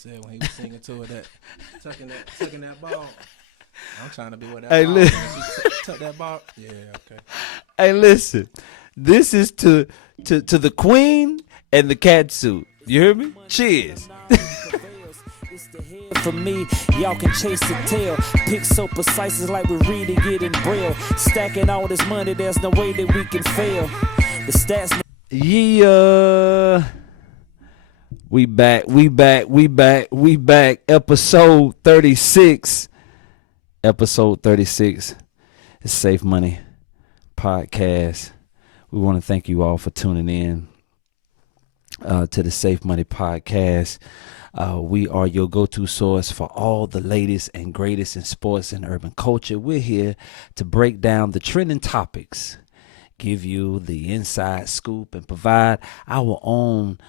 Said when he was singing to her that tucking that ball. I'm trying to be with that Hey, ball. listen. When she tuck that ball. Yeah, okay. Hey, listen. This is to the queen and the cat suit. You hear me? Cheers. For me, y'all can chase the tail. Pick so precise, it's like we're reading it in braille. Stacking all this money, there's no way that we can fail. The stats. Yeah. We back. Episode 36. Episode 36. It's Safe Money Podcast. We want to thank you all for tuning in to the Safe Money Podcast. We are your go-to source for all the latest and greatest in sports and urban culture. We're here to break down the trending topics, give you the inside scoop, and provide our own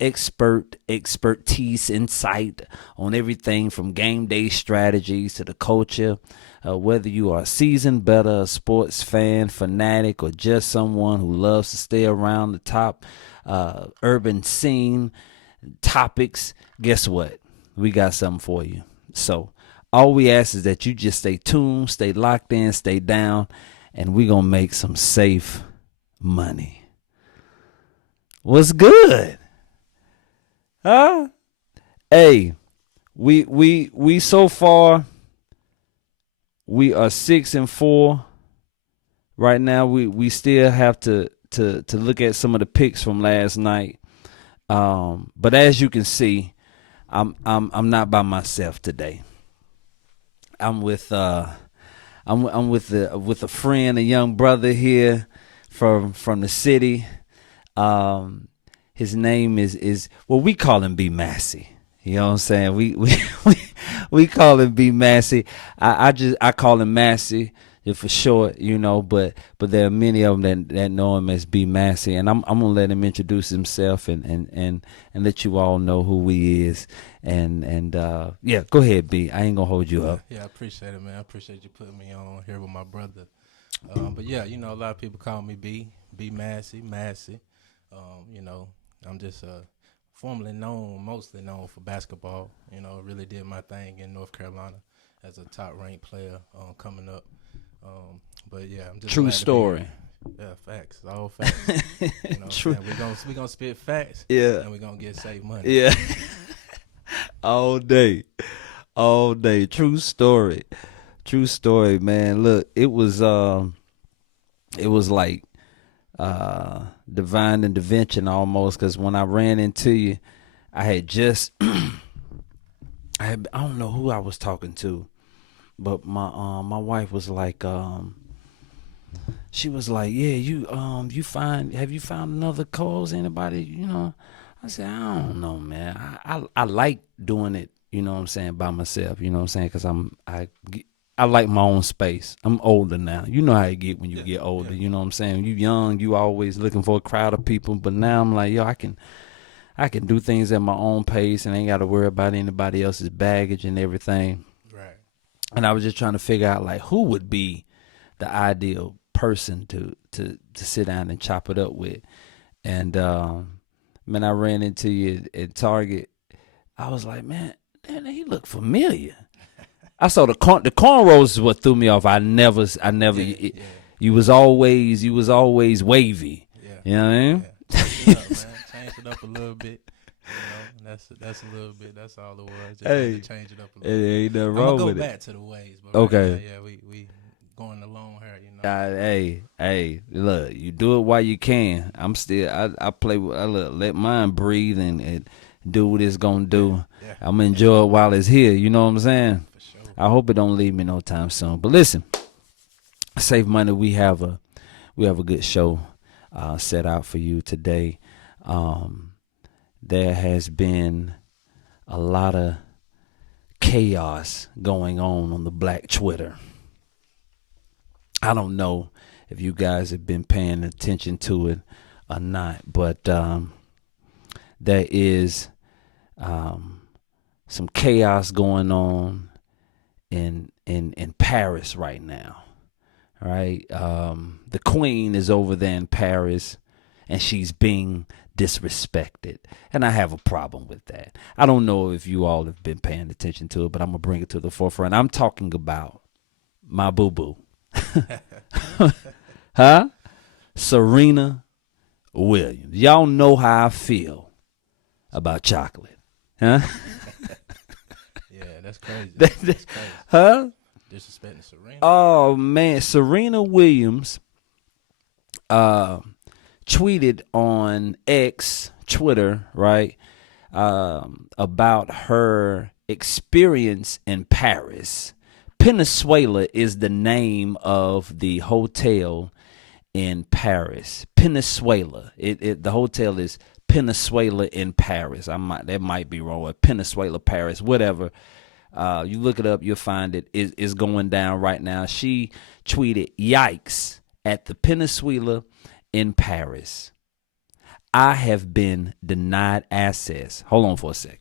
expertise, insight on everything from game day strategies to the culture. Whether you are a seasoned better, a sports fan, fanatic, or just someone who loves to stay around the top urban scene topics, guess what? We got something for you. So all we ask is that you just stay tuned, stay locked in, stay down, and we gonna make some safe money. What's good? Huh? Hey, we so far we are 6-4. Right now we still have to look at some of the picks from last night. But as you can see, I'm not by myself today. I'm with a friend, a young brother here from the city. His name is well, we call him B Massey. You know what I'm saying? We call him B Massey. I call him Massey for short, you know, but there are many of them that know him as B Massey, and I'm gonna let him introduce himself and let you all know who he is. And yeah, go ahead, B. I ain't gonna hold you up. Yeah, I appreciate it, man. I appreciate you putting me on here with my brother. But yeah, you know, a lot of people call me B Massey. You know, I'm just mostly known for basketball. You know, really did my thing in North Carolina as a top ranked player coming up. But yeah, I'm just true story. Yeah, facts, all facts. You know, True. We gonna spit facts. Yeah, and we gonna get safe money. yeah. all day. True story, man. Look, it was like divine intervention almost, because when I ran into you, I had just I don't know who I was talking to, but my wife was like, she was like, yeah, have you found another cause, anybody, you know? I said, I don't know, man. I like doing it, you know what I'm saying, by myself, you know what I'm saying, because I like my own space. I'm older now. You know how you get when you get older, you know what I'm saying? When you young, you always looking for a crowd of people, but now I'm like, yo, I can do things at my own pace and ain't got to worry about anybody else's baggage and everything. Right. And I was just trying to figure out, like, who would be the ideal person to sit down and chop it up with. And man, I ran into you at Target. I was like, man, he looked familiar. I saw the cornrows is what threw me off. I never. You was always wavy. Yeah. You know what I mean? Yeah. Change it up a little bit. You know, that's a little bit. That's all it was. Just Hey, had to change it up a little bit. ain't nothing I'm wrong gonna with go it. back to the ways. But Okay. Right now, we going the long hair. You know. Hey, look, you do it while you can. I'm still, I play with, let mine breathe and do what it's gonna do. Yeah. I'm gonna enjoy it while it's here. You know what I'm saying? For sure. I hope it don't leave me no time soon. But listen, Save Money, we have a good show set out for you today. There has been a lot of chaos going on the Black Twitter. I don't know if you guys have been paying attention to it or not, but there is some chaos going on in Paris right now. Right? The Queen is over there in Paris, and she's being disrespected. And I have a problem with that. I don't know if you all have been paying attention to it, but I'm going to bring it to the forefront. I'm talking about my boo-boo. Huh? Serena Williams. Y'all know how I feel about chocolate. Huh? Yeah, that's crazy. That's crazy. Huh? Disrespecting Serena. Oh, man. Serena Williams tweeted on X, Twitter, right, about her experience in Paris. Peninsuela is the name of the hotel in Paris. Peninsuela. The hotel is Peninsuela in Paris. That might be wrong. Peninsuela, Paris, whatever. You look it up, you'll find it. It's going down right now. She tweeted, "Yikes at the Peninsuela in Paris. I have been denied access." Hold on for a second.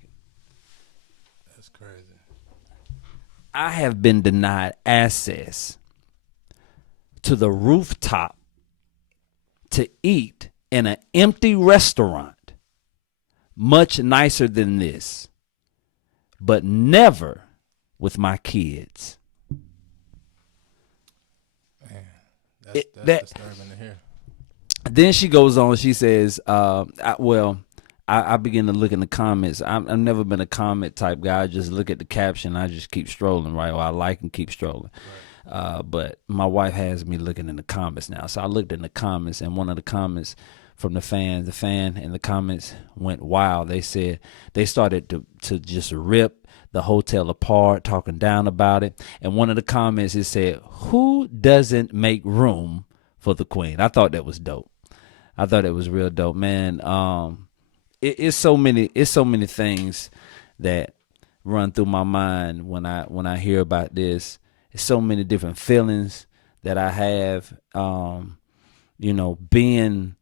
That's crazy. I have been denied access to the rooftop to eat in an empty restaurant much nicer than this, but never with my kids. Man, that's disturbing to hear. Then she goes on, she says, I begin to look in the comments. I've never been a comment type guy. I just look at the caption. I just keep strolling, right? Or I like and keep strolling. Right. But my wife has me looking in the comments now. So I looked in the comments, and one of the comments from the fan in the comments went wild. They said they started to just rip the hotel apart, talking down about it. And one of the comments, it said, "Who doesn't make room for the queen?" I thought that was dope. I thought it was real dope, man. It's so many things that run through my mind when I hear about this. It's so many different feelings that I have. Being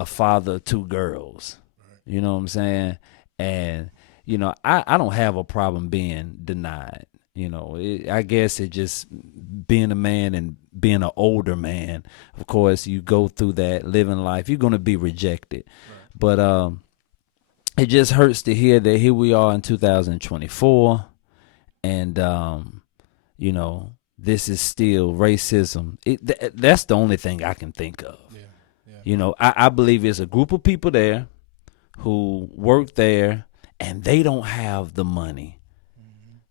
a father of two girls, you know what I'm saying? And I don't have a problem being denied. I guess it just being a man and being an older man. Of course, you go through that living life. You're gonna be rejected, right. But it just hurts to hear that here we are in 2024, and this is still racism. That's the only thing I can think of. Yeah. I believe it's a group of people there who work there, and they don't have the money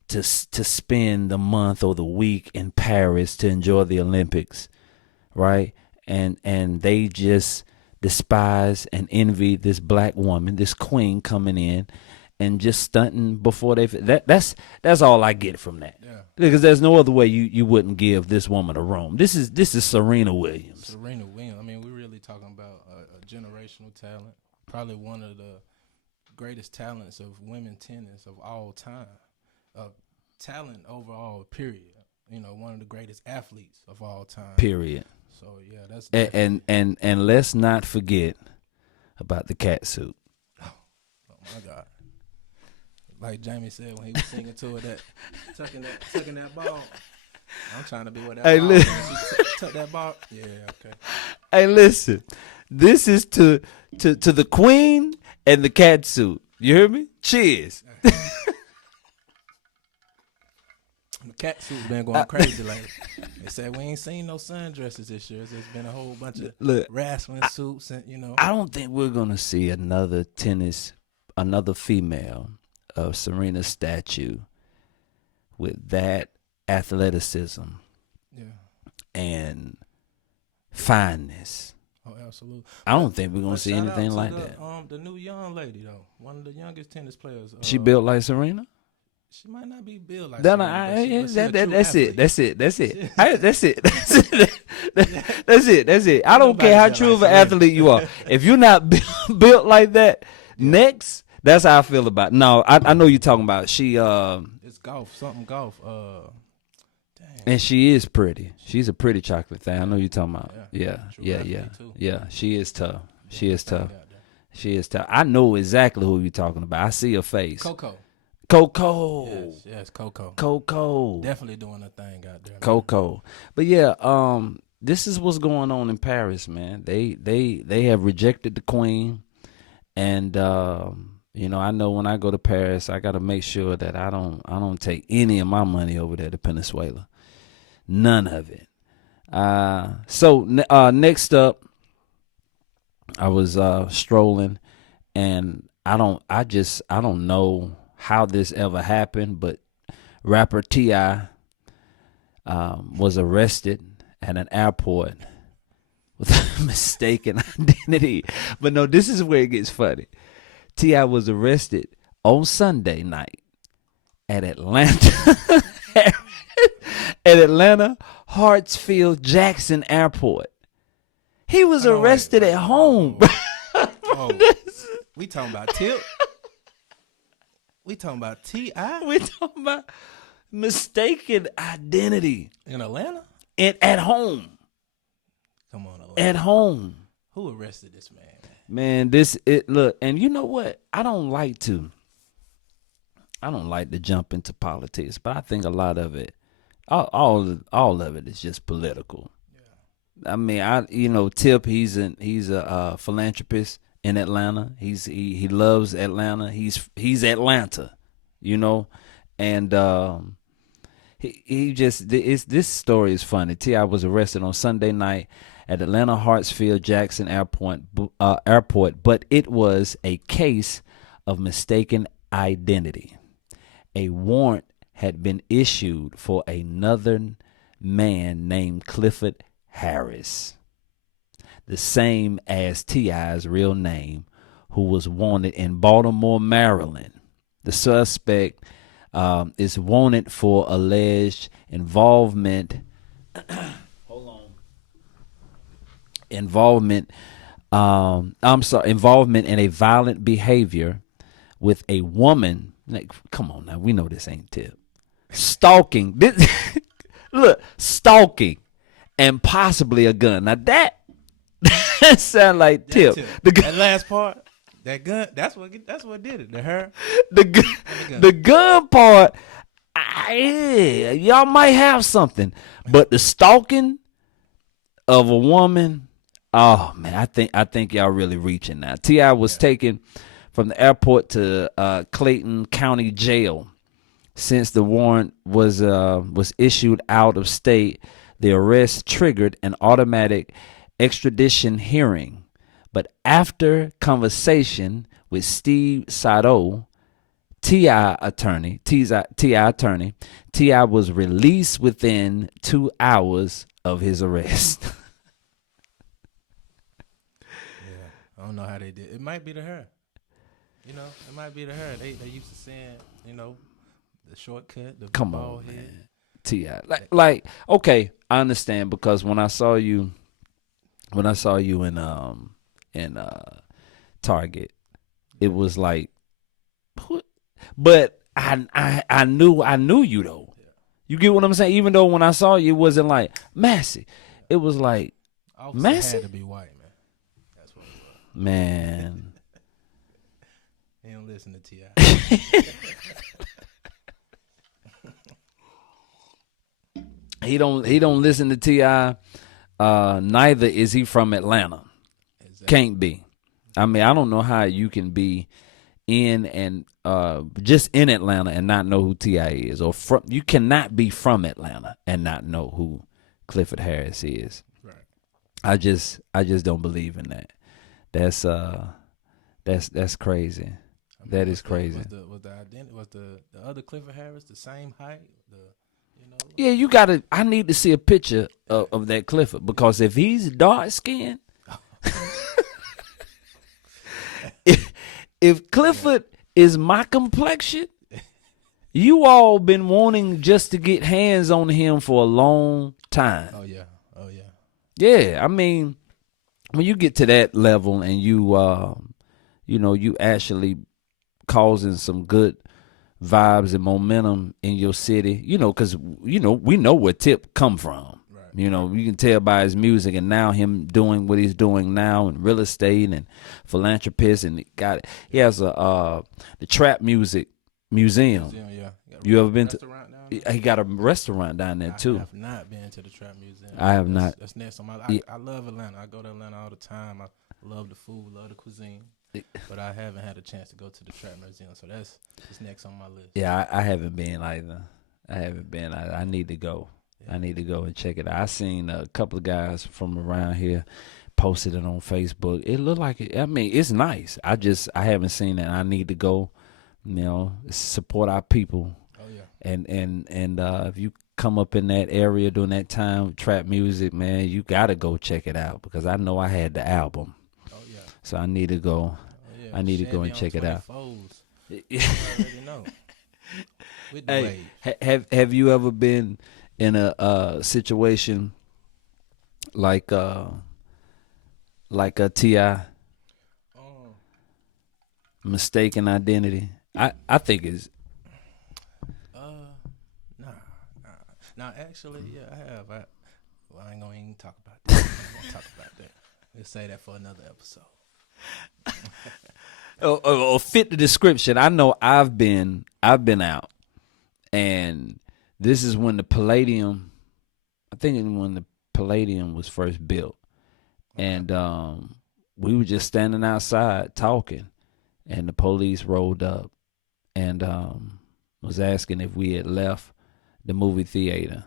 to spend the month or the week in Paris to enjoy the Olympics, right? And they just despise and envy this black woman, this queen coming in and just stunting before they. That's all I get from that. Yeah. Because there's no other way you wouldn't give this woman a room. This is Serena Williams. Serena Williams. I mean, we're really talking about a generational talent, probably one of the greatest talents of women tennis of all time. Talent overall, period. One of the greatest athletes of all time. Period. So yeah, that's and let's not forget about the cat suit. Oh my God! Like Jamie said when he was singing to her, that tucking that ball. I'm trying to be what that ball. Listen. Tuck that ball. Yeah, okay. Hey, listen. This is to the queen and the cat suit. You hear me? Cheers. The cat suit's been going crazy lately. They said we ain't seen no sundresses this year. There's been a whole bunch of wrestling suits, and I don't think we're gonna see another female of Serena's statue with that athleticism, and fineness. Oh, absolutely. I don't think we're gonna see anything like that. The new young lady though, one of the youngest tennis players. She built like Serena. She might not be built like Serena. That's it. That's it. That's it. I don't care how true of an athlete you are. If you're not built like that, next, that's how I feel about it. No, I know you're talking about. She it's golf. Dang. And she is pretty. She's a pretty chocolate thing. I know you're talking about. Yeah. She is tough. She is tough. I know exactly who you're talking about. I see her face. Coco. Yes, Coco. Coco. Definitely doing a thing out there. Coco. But yeah, this is what's going on in Paris, man. They have rejected the queen. And I know when I go to Paris, I got to make sure that I don't take any of my money over there to Venezuela. None of it. So next up, I was strolling, and I don't know how this ever happened, but rapper T.I. Was arrested at an airport with a mistaken identity. But no, this is where it gets funny. T.I. was arrested on Sunday night at Atlanta Hartsfield Jackson Airport. He was arrested at home. We talking about Tip? We talking about T.I.? We talking about mistaken identity In Atlanta? at home. Come on, Atlanta. At home. Who arrested this man? Man, look, and you know what? I don't like to jump into politics, but I think a lot of it, all of it is just political. Yeah. I mean, Tip, he's a philanthropist in Atlanta. He loves Atlanta. He's Atlanta, and this story is funny. T.I. was arrested on Sunday night at Atlanta Hartsfield Jackson Airport, but it was a case of mistaken identity. A warrant had been issued for another man named Clifford Harris, the same as T.I.'s real name, who was wanted in Baltimore, Maryland. The suspect is wanted for alleged involvement involvement in a violent behavior with a woman. Like, come on now, we know this ain't Tip. Stalking. Stalking and possibly a gun. Now that sound like Tip. That last part, that gun, that's what did it. The gun part, y'all might have something, but the stalking of a woman, oh man, I think y'all really reaching now. T.I. was taken from the airport to Clayton County Jail. Since the warrant was issued out of state, the arrest triggered an automatic extradition hearing. But after conversation with Steve Sato, T.I. attorney, T.I. was released within 2 hours of his arrest. I don't know how they did. It might be to her. It might be to her. They used to send, the shortcut, the Come ball on, head. man. T.I. Like, okay, I understand, because when I saw you in Target, it was like, but I knew you though. Yeah. You get what I'm saying? Even though when I saw you, it wasn't like Massey. It was like Massey. Had to be white, man. That's what it was. Man. He don't listen to T.I. He don't listen to T.I. Neither is he from Atlanta. Exactly. Can't be. I mean, I don't know how you can be in and just in Atlanta and not know who T.I. is, or you cannot be from Atlanta and not know who Clifford Harris is. Right. I just don't believe in that. That's crazy. I mean, that is crazy. Was the other Clifford Harris the same height? Yeah, I need to see a picture of that Clifford, because if he's dark skinned, if Clifford is my complexion, you all been wanting just to get hands on him for a long time. Oh yeah. Yeah, I mean, when you get to that level and you actually causing some good vibes and momentum in your city, because we know where Tip come from. Right. You can tell by his music, and now him doing what he's doing now in real estate and philanthropist, and he has the trap music museum. Yeah. You ever been to? He got a restaurant down there too. I have not been to the trap museum. I have not. That's next on my. I love Atlanta. I go to Atlanta all the time. I love the food, love the cuisine. but I haven't had a chance to go to the Trap Museum, so that's next on my list. Yeah, I haven't been either. I need to go. Yeah. I need to go and check it out. I seen a couple of guys from around here posted it on Facebook. It looked like it. I mean, it's nice. I haven't seen it. I need to go. Support our people. Oh yeah. And if you come up in that area during that time, trap music, man, you gotta go check it out because I know I had the album. Oh yeah. So I need to go. Oh, yeah. I need to go and check it out. You already know. With the Hey, have you ever been in a situation like a T.I. Mistaken identity? I think it's nah. Actually, yeah, I have. I ain't gonna even talk about that. I ain't gonna talk about that. We'll say that for another episode. Fit the description. I know I've been out, and this is when the Palladium. I think when the Palladium was first built, and we were just standing outside talking, and the police rolled up, and was asking if we had left the movie theater,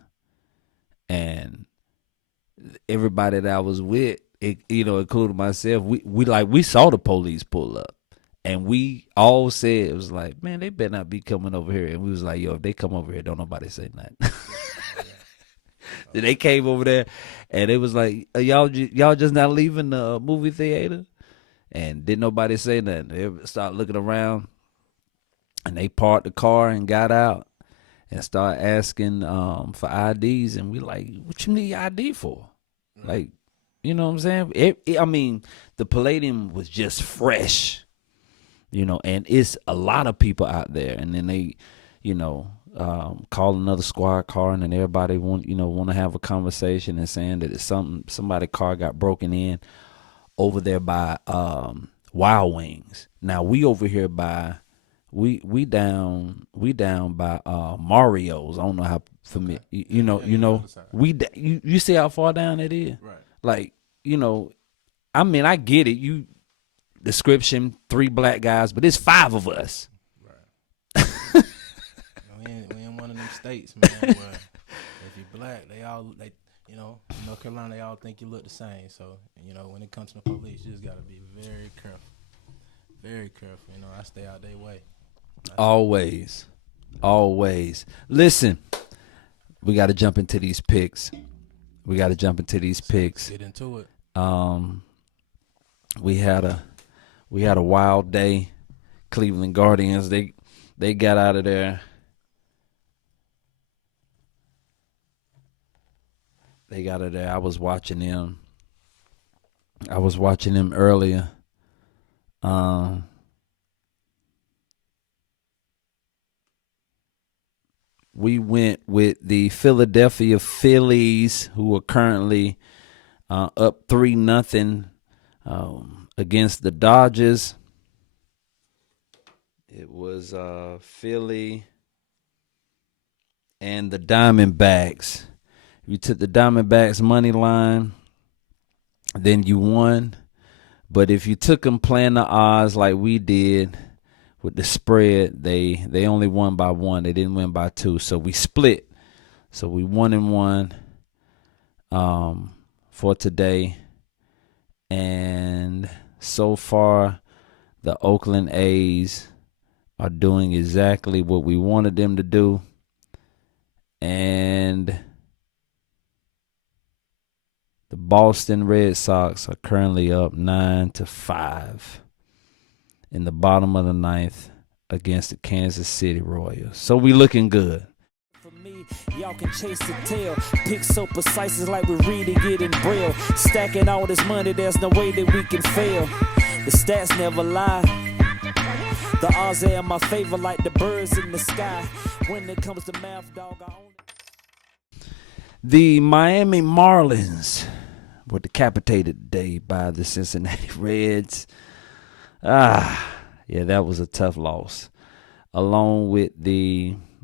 and everybody that I was with, including myself, we saw the police pull up. And we all said, it was like, man, they better not be coming over here. And we was like, yo, if they come over here, don't nobody say nothing. Then they came over there, and it was like, y'all just not leaving the movie theater? And didn't nobody say nothing. They started looking around, and they parked the car and got out and started asking for IDs. And we like, what you need ID for? Like, you know what I'm saying? I mean, the Palladium was just fresh. And it's a lot of people out there, and then they, call another squad car, and then everybody want to have a conversation and saying that it's somebody's car got broken in over there by Wild Wings. Now we over here by we down by Mario's. I don't know how familiar you see how far down it is, right? Like I mean I get it. Description 3 black guys, but it's 5 of us. Right. we in one of them states, man, where if you're black, North Carolina, they all think you look the same. So, when it comes to the police, you just got to be very careful. Very careful. I stay out their way. Always. Listen, we got to jump into these picks. Get into it. We had a wild day. Cleveland Guardians, they got out of there. I was watching them earlier. We went with the Philadelphia Phillies, who are currently up 3-0 against the Dodgers. It was Philly and the Diamondbacks. You took the Diamondbacks money line, then you won. But if you took them playing the odds like we did with the spread, they only won by 1. They didn't win by 2. So we split. So we 1-1 for today. And so far, the Oakland A's are doing exactly what we wanted them to do. And the Boston Red Sox are currently up 9-5 in the bottom of the 9th against the Kansas City Royals. So we looking good. For me, y'all can chase the tail. Pick so precise, it's like we're reading it in braille. Stacking all this money, there's no way that we can fail. The stats never lie. The odds are in my favor like the birds in the sky. When it comes to math, dog, I own it. The Miami Marlins were decapitated today by the Cincinnati Reds. Yeah, that was a tough loss. Along with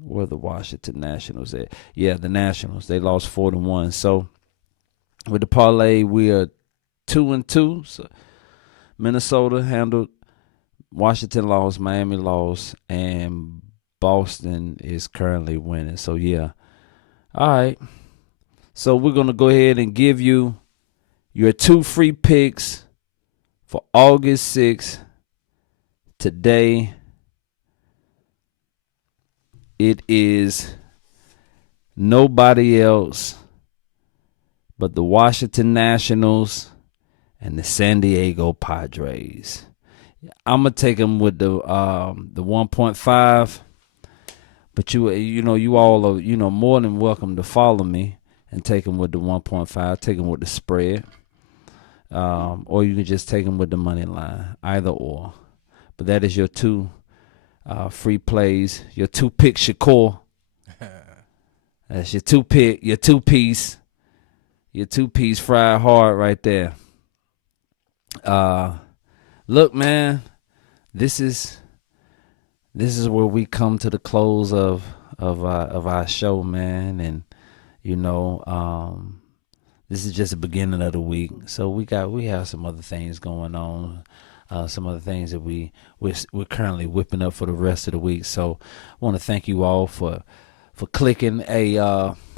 where the Washington Nationals at? Yeah, the Nationals. They lost 4-1. So with the parlay, we are 2-2. So Minnesota handled Washington lost, Miami lost, and Boston is currently winning. So, yeah. All right. So, we're going to go ahead and give you your 2 free picks for August 6th. Today, it is nobody else but the Washington Nationals and the San Diego Padres. I'm gonna take them with the 1.5, but you all are more than welcome to follow me and take them with the 1.5. Take them with the spread, or you can just take them with the money line, either or. But that is your 2 free plays, your 2 pick Shakur. That's your 2 pick, your 2-piece fried hard right there. Look, man, this is where we come to the close of our show, man, and this is just the beginning of the week. So we have some other things going on, some other things that we're currently whipping up for the rest of the week. So I want to thank you all for clicking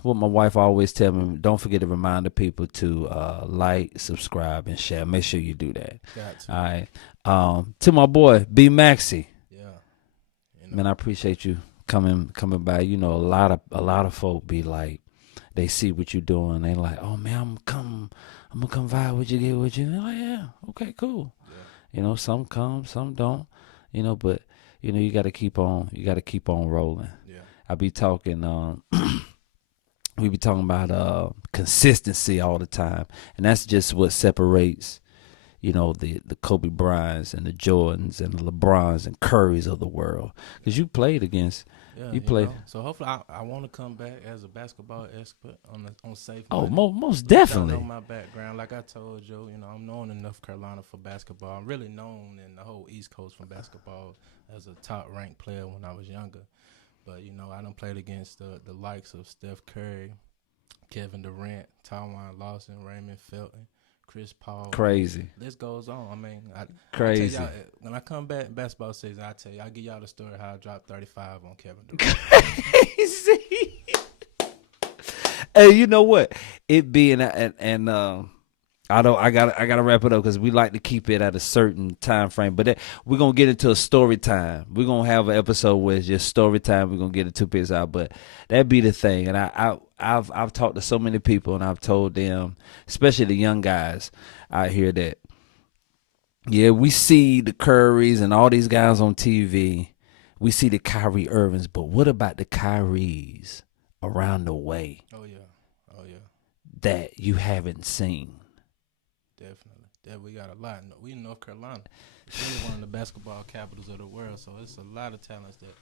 what my wife always tell me, don't forget to remind the people to like, subscribe, and share. Make sure you do that. Gotcha. All right. To my boy, B Maxie. Yeah. Man, I appreciate you coming by. A lot of folk be like, they see what you're doing. They like, oh man, I'm gonna come vibe with you, get with you. And they're like, yeah, okay, cool. Yeah. Some come, some don't. But you got to keep on rolling. Yeah. I be talking. We be talking about consistency all the time, and that's just what separates, the Kobe Bryants and the Jordans and the LeBrons and Currys of the world. Because you played against, played. So hopefully, I want to come back as a basketball expert on safe. Oh, most definitely. I know my background, like I told you, I'm known in North Carolina for basketball. I'm really known in the whole East Coast for basketball as a top ranked player when I was younger. But, I done played against the likes of Steph Curry, Kevin Durant, Tywan Lawson, Raymond Felton, Chris Paul. Crazy. List goes on. I mean, crazy. When I come back in basketball season, I'll give y'all the story how I dropped 35 on Kevin Durant. Crazy. Hey, you know what? It being I gotta wrap it up because we like to keep it at a certain time frame. But we're gonna get into a story time. We're gonna have an episode where it's just story time. We're gonna get the 2 picks out, but that be the thing. And I've talked to so many people, and I've told them, especially the young guys out here, that we see the Currys and all these guys on TV. We see the Kyrie Irvings, but what about the Kyries around the way? Oh yeah. That you haven't seen. Definitely. We got a lot. We in North Carolina. It's really one of the basketball capitals of the world. So it's a lot of talents that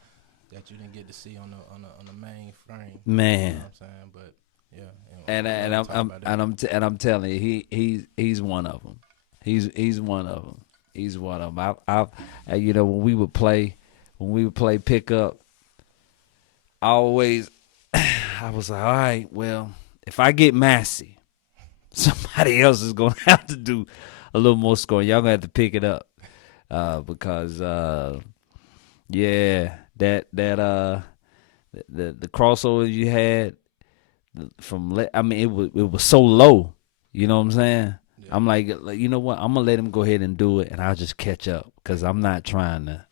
you didn't get to see on the main frame. Man. You know what I'm saying? But yeah. And I'm telling you, he's one of them. He's one of them. He's one of them. I when we would play pickup, I was like, all right, well, if I get Massey, somebody else is gonna have to do a little more scoring. Y'all gonna have to pick it up because the crossover you had it was so low. You know what I'm saying? Yeah. I'm like, you know what? I'm gonna let him go ahead and do it, and I'll just catch up because I'm not trying to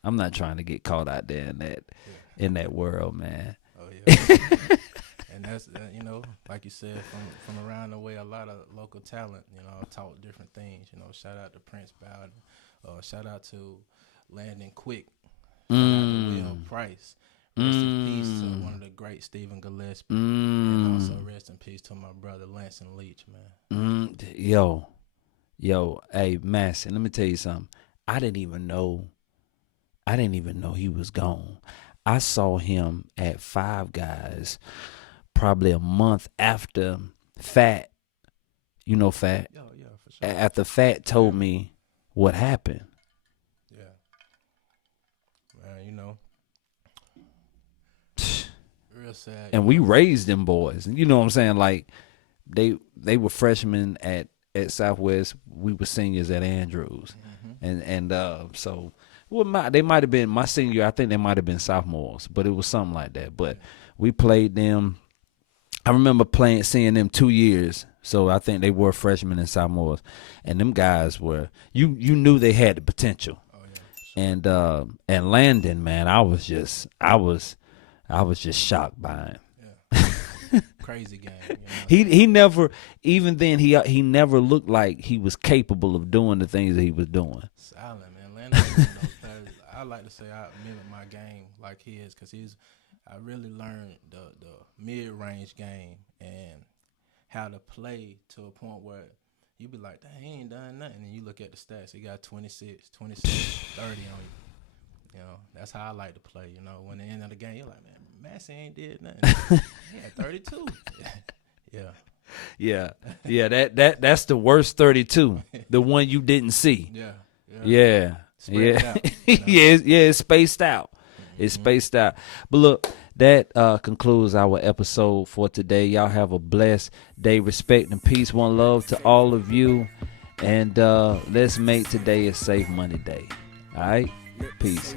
get caught out there in that world, man. Oh yeah. And that's, like you said, from around the way, a lot of local talent, taught different things. Shout out to Prince Bowden. Shout out to Landon Quick. Shout out to William Price. Rest in peace to one of the great Stephen Gillespie. And also rest in peace to my brother Lansing Leach, man. Yo, hey, Mass, let me tell you something. I didn't even know he was gone. I saw him at Five Guys probably a month after Fat, Fat. Oh, yeah, for sure. After Fat told me what happened. Yeah. Man, real sad. And we raised them boys. You know what I'm saying? Like, they were freshmen at Southwest. We were seniors at Andrews. Mm-hmm. And so Well, they might have been my senior year. I think they might have been sophomores, but it was something like that. But we played them. I remember seeing them 2 years. So I think they were freshmen and sophomores, and them guys were you knew they had the potential. Oh yeah. Sure. And Landon, man, I was just shocked by him. Yeah. Crazy game. You know? He never, even then, he never looked like he was capable of doing the things that he was doing. Silent, man. Landon was one of those players. I like to say I mimic my game like his, because I really learned the mid-range game and how to play to a point where you be like, dang, he ain't done nothing. And you look at the stats, he got 26, 30 on you. You know, that's how I like to play. You know, when the end of the game, you're like, man, Massey ain't did nothing. He had 32. Yeah. Yeah. That's the worst 32. The one you didn't see. Yeah. Spread out, you know? It's spaced out. It's spaced out. But look, that concludes our episode for today. Y'all have a blessed day. Respect and peace. One love to all of you. And let's make today a Safe Money Day. All right? Peace.